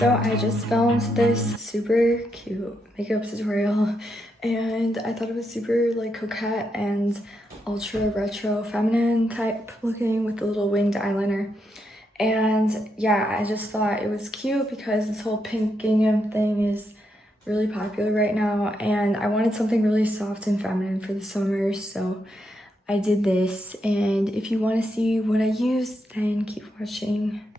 So I just filmed this super cute makeup tutorial and I thought it was super like coquette and ultra retro feminine type looking with the little winged eyeliner. And yeah, I just thought it was cute because this whole pink gingham thing is really popular right now and I wanted something really soft and feminine for the summer, so I did this. And if you want to see what I used, then keep watching.